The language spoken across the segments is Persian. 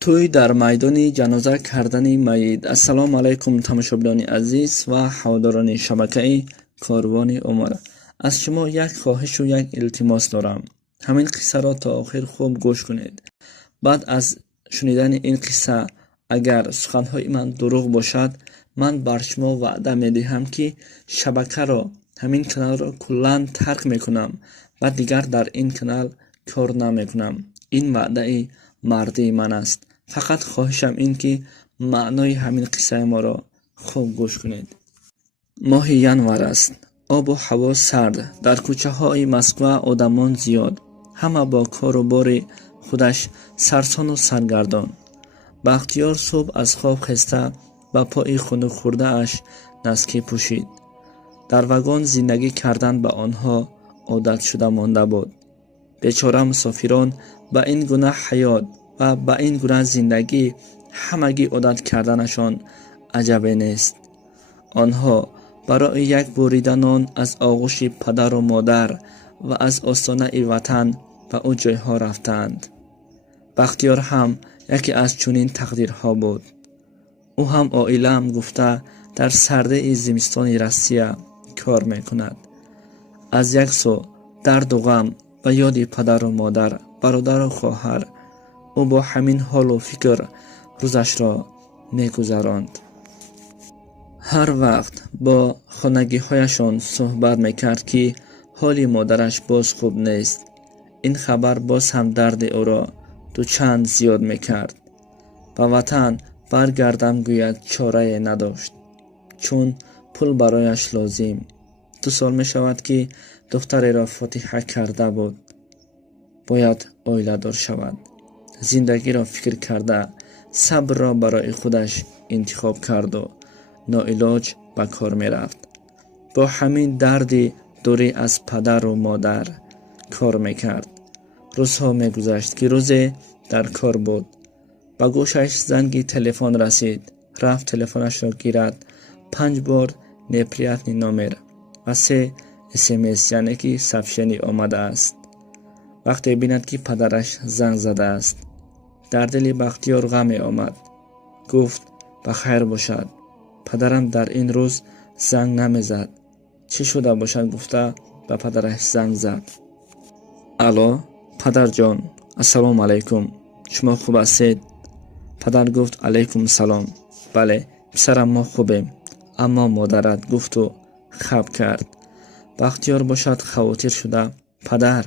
توی در میدان جنازه کردن میت. السلام علیکم تماشاگران عزیز و هواداران شبکه کاروان عمر. از شما یک خواهش و یک التماس دارم. همین قصه را تا آخر خوب گوش کنید. بعد از شنیدن این قصه اگر سخنهای من دروغ باشد، من بر شما وعده میدهم که شبکه را، همین کانال را کلاً ترک میکنم و دیگر در این کانال کار نمیکنم. این وعده مردی من است. فقط خواهشم این که معنای همین قصه ما را خوب گوش کنید. ماه ینور است. آب و هوا سرد. در کوچه های مسکو آدمان زیاد. همه با کار و بار خودش سرسان و سرگردان. بختیار صبح از خواب خسته با پای خنک خورده اش نسکی پوشید. در واگن زندگی کردن به آنها عادت شده مانده بود. بیچاره مسافران با این گونه حیات و با این گونه زندگی همگی عادت کردنشان عجبی نیست. آنها برای یک بریده نان از آغوش پدر و مادر و از آستانه وطن به او جایها رفتند. بختیار هم یکی از چنین تقدیرها بود. او هم عائله‌ام گفته در سرده زمستان روسیه کار میکند. از یک سو درد و غم و یاد پدر و مادر، برادر و خواهر، او با همین حال و فکر روزش را میگذراند. هر وقت با خانگی هایشان صحبت میکرد که حال مادرش باز خوب نیست. این خبر باز هم درد او را دو چند زیاد میکرد. به وطن برگردم گوید چاره نداشت، چون پول برایش لازم. 2 سال می شود که دختری را فاتحه کرده بود. باید عائله دار شود. زندگی را فکر کرده صبر را برای خودش انتخاب کرد و ناعلاج به کار می رفت. با همین دردی دوری از پدر و مادر کار می کرد. روزها می گذشت که روزی در کار بود. به گوشش زنگ تلفن رسید. رفت تلفنش را گیرد. 5 بار неприятный номер و 3 SMS، یعنی که سفشنی آمده است. وقتی بیند که پدرش زنگ زده است، در دل بختیار غم آمد. گفت بخیر باشد. پدرم در این روز زنگ نمیزد. چی شده باشد؟ گفته به پدرش زنگ زد. الو پدر جان، السلام علیکم، شما خوب هستید؟ پدر گفت علیکم سلام. بله پسرم ما خوبیم، اما مادرت گفت و خب کرد. بختیار باشد خواطر شده. پدر.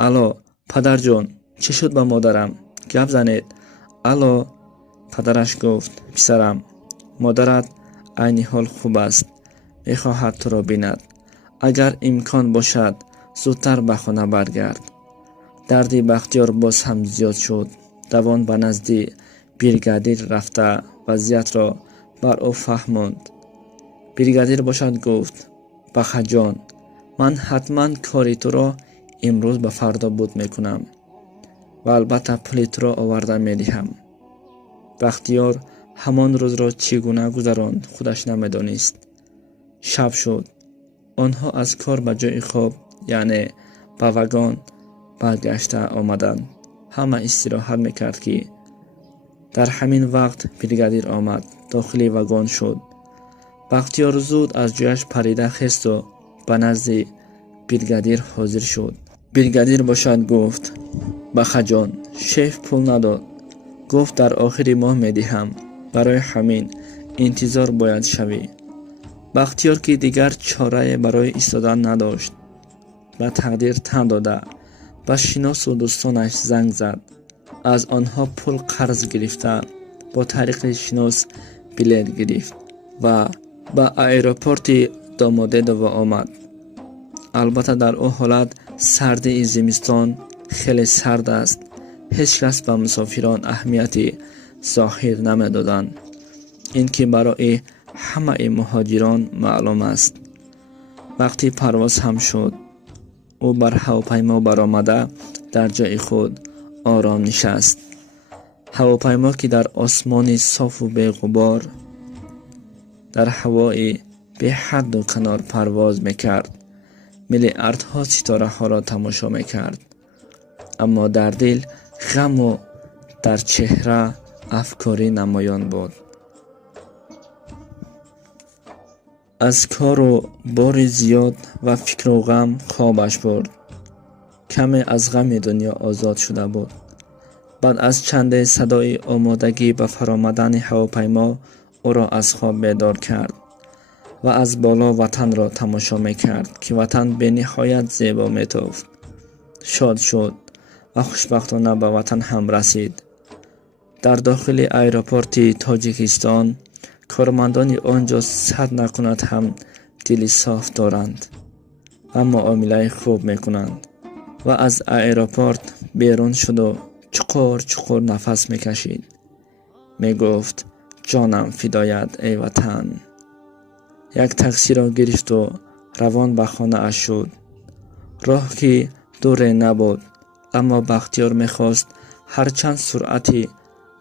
الو پدر جان، چی شد با مادرم؟ گپ زنید. الو. پدرش گفت پسرم، مادرت عین حال خوب است. میخواهد تو را بیند. اگر امکان باشد زودتر به خانه برگرد. دردی بختیار باز هم زیاد شد. دوان به نزد بریگادیر رفته وضعیت را بر او فهماند. بریگادیر باشد گفت بخا جان، من حتما کاری تو را امروز به فردا بود میکنم و البته پول تو را آورده میدهم. بختیار همان روز را چگونه گذراند خودش نمیدانست. شب شد. آنها از کار به جای خواب، یعنی به واگن برگشته آمدند. همه استراحت میکرد که در همین وقت بریگادیر آمد. داخل واگن شد. بختیار زود از جایش پریده خست و به نزد بریگادیر حاضر شد. بریگادیر باشد گفت بخا جان، شیف پول نداد. گفت در آخر ماه میدهم. برای همین انتظار باید شوی. بختیار که دیگر چاره برای ایستادن نداشت، به تقدیر تن داده به شناس و دوستانش زنگ زد. از آنها پول قرض گرفته با طریق شناس بلیط گرفت و به ایروپورت دامادید و آمد. البته در او حالت سرد زمستان خیلی سرد است. هیچ کس به مسافران اهمیتی ظاهر نمیدادند. این که برای همه مهاجران معلوم است. وقتی پرواز هم شد، او بر هواپیما برآمده در جای خود آرام نشست. هواپیما که در آسمان صاف و بی غبار در هوای بی حد و کنار پرواز میکرد، میلیاردها ستاره ها را تماشا میکرد. اما در دل غم و در چهره افکاری نمایان بود. از کار و بار زیاد و فکر و غم خوابش برد. کمی از غم دنیا آزاد شده بود. بعد از چند صدای آمادگی به فرآمدن هواپیما او را از خواب بیدار کرد و از بالا وطن را تماشا میکرد که وطن به نهایت زیبا میتافت. شاد شد و خوشبختانه به وطن هم رسید. در داخل ایروپورت تاجیکستان کارمندان آنجا صد نکند هم دل صاف دارند و معامله خوب میکنند و از ایروپورت بیرون شد و چقور چقور نفس میکشید. میگفت جانم فدایت ای وطن. یک تاکسی را گرفت و روان به خانه اش شد. راه که دور نبود، اما بختیار میخواست هر چند سرعتی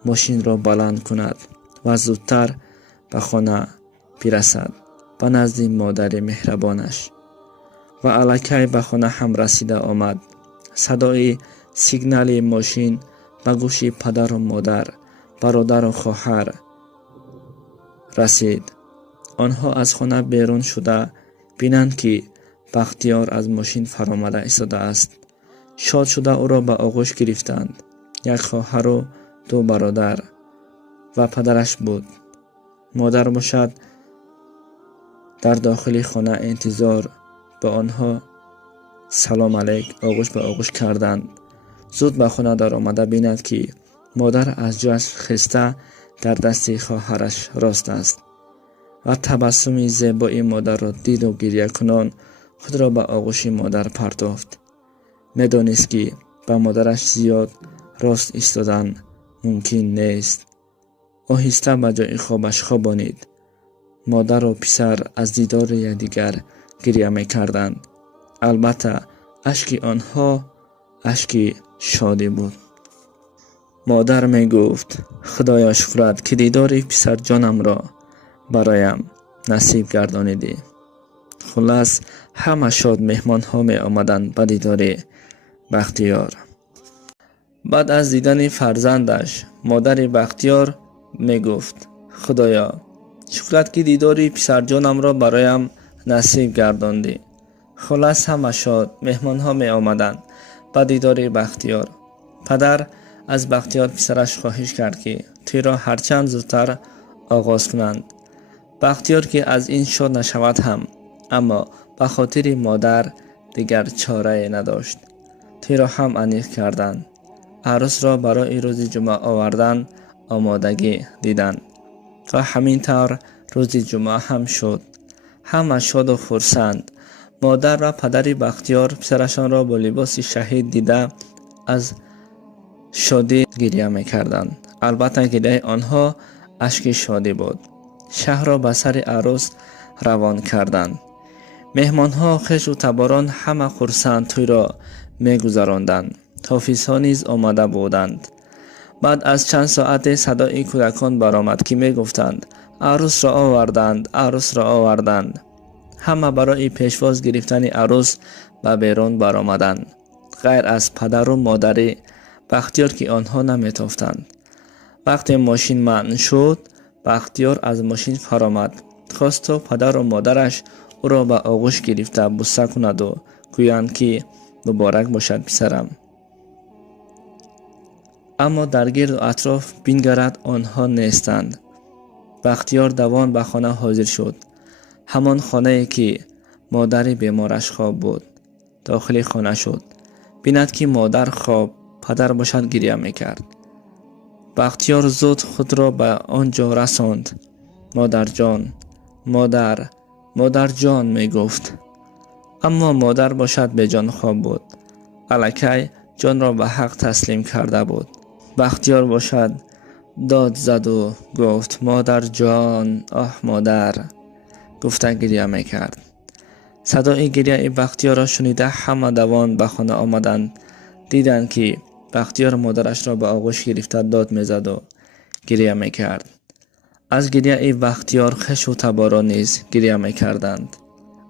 ماشین را بلند کند و زودتر به خانه برسد به نزد مادر مهربانش. و الکی به خانه هم رسیده آمد. صدای سیگنال ماشین به گوش پدر و مادر، برادر و خواهر رسید. آنها از خانه بیرون شده بینند که بختیار از ماشین فرآمده ایستاده است. شاد شده او را به آغوش گرفتند. یک خواهر و دو برادر و پدرش بود. مادر باشد در داخل خانه انتظار به آنها سلام علیک آغوش به آغوش کردند. زود به خانه در آمده بیند که مادر از جایش خسته در دست خواهرش راست است و تبسم زیبای مادر را دید و گریه کنان خود را به آغوش مادر پرداخت. میدانست که به مادرش زیاد راست ایستادن ممکن نیست. آهسته به جای خوابش خوابانید. مادر و پسر از دیدار یکدیگر گریه می‌کردند. البته اشک آنها اشک شادی بود. مادر میگفت خدایا شکرت که دیدار پسر جانم را برایم نصیب گردانیدی. خلاص همه شاد مهمان ها می آمدند به دیدار بختیار. بعد از دیدن فرزندش مادر بختیار می گفت خدایا شکرت که دیدار پسر جانم را برایم نصیب گرداندی. خلاص همه شاد مهمان ها می آمدند به دیدار بختیار. پدر از بختیار پسرش خواهش کرد که توی را هرچند زودتر آغاز کنند. بختیار که از این شاد نشود هم، اما به خاطر مادر دیگر چاره نداشت. توی را هم انیق کردند. عروس را برای روز جمعه آوردن آمادگی دیدند و همین طور روز جمعه هم شد. همه شاد و خرسند. مادر و پدر بختیار پسرشان را با لباس شهید دیده از شادی گریه می‌کردند. البته گریه آنها اشک شادی بود. شهر را به سر عروس روان کردند. مهمان‌ها خوش و تباران همه خرسند توی را می‌گذراندند. حافظها نیز آمده بودند. بعد از چند ساعت صدای کودکان برآمد که می‌گفتند عروس را آوردند، عروس را آوردند. همه برای پیشواز گرفتن عروس به بیرون برآمدند، غیر از پدر و مادر بختیار که آنها نمی‌تافتند. وقتی ماشین منع شد بختیار از ماشین فرآمد. خواست تا پدر و مادرش او را به آغوش گرفته بوسه کند و گویند که مبارک باشد پسرم. اما در گرد و اطراف بینگرد آنها نیستند. بختیار دوان به خانه حاضر شد. همان خانه که مادر بیمارش خواب بود. داخل خانه شد. بیند که مادر خواب، پدر باشد گریه میکرد. بختیار زود خود را به آنجا رساند. مادر جان، مادر جان می گفت. اما مادر باشد به جان خواب بود. الکی جان را به حق تسلیم کرده بود. بختیار باشد داد زد و گفت مادر جان، آه مادر، گفته گریه میکرد. صدای گریه بختیار را شنیده همه دوان به خانه آمدند. دیدند که بختیار مادرش را به آغوش گرفته داد میزد و گریه میکرد. از گریه بختیار خش و تبارا نیز گریه میکردند.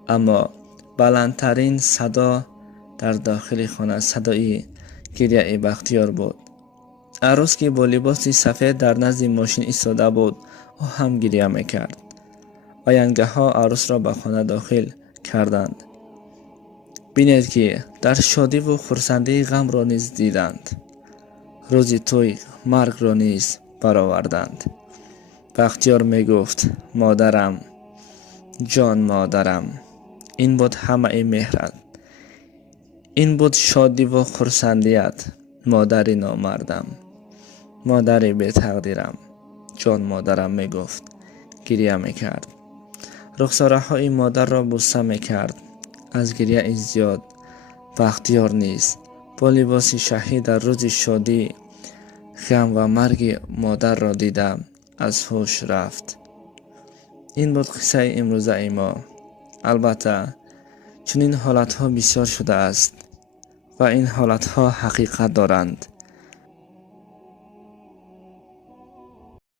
اما بلندترین صدا در داخل خانه صدای گریه بختیار بود. عروس که با لباس سفید در نزد ماشین ایستاده بود او هم گریه میکرد. آینگه ها عروس را به خانه داخل کردند. بینید که در شادی و خرسندی غم را نیز دیدند. روزی توی مرگ را نیز برآوردند. بختیار می گفت مادرم، جان مادرم. این بود همه مهرت، این بود شادی و خرسندیت، مادری نامردم، مادری بی تقدیرم. جان مادرم می گفت، گریه می کرد. رخساره های مادر را بوسه می کرد. از گریه زیاد بختیار نیز با لباس شهی در روز شادی غم و مرگ مادر را دیده از هوش رفت. این بود قصه امروزه ما. البته چنین حالت ها بسیار شده است و این حالت ها حقیقت دارند.